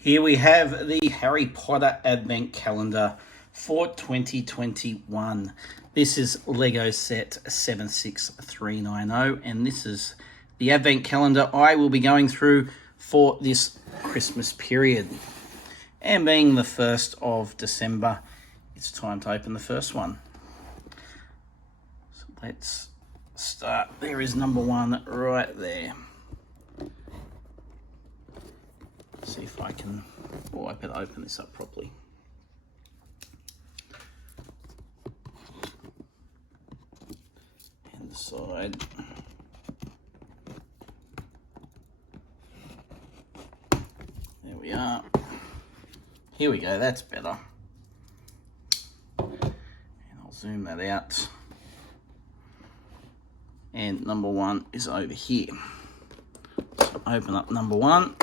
Here we have the Harry Potter Advent Calendar for 2021. This is Lego set 76390, and this is the Advent Calendar I will be going through for this Christmas period. And being the 1st of December, it's time to open the first one. So let's start. There is number one right there. See if I can, I better open this up properly. And the side. There we are. Here we go, that's better. And I'll zoom that out. And number one is over here. So open up number one.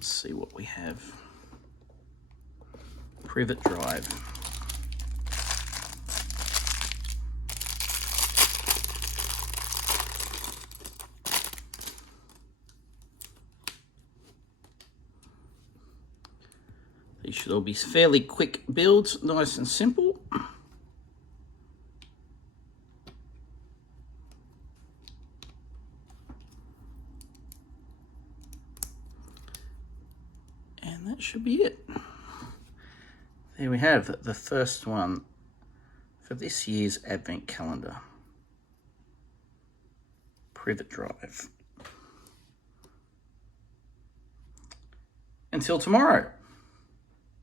See what we have. Privet drive. These should all be fairly quick builds, nice and simple. And that should be it. There we have the first one for this year's Advent Calendar. Privet drive. Until tomorrow.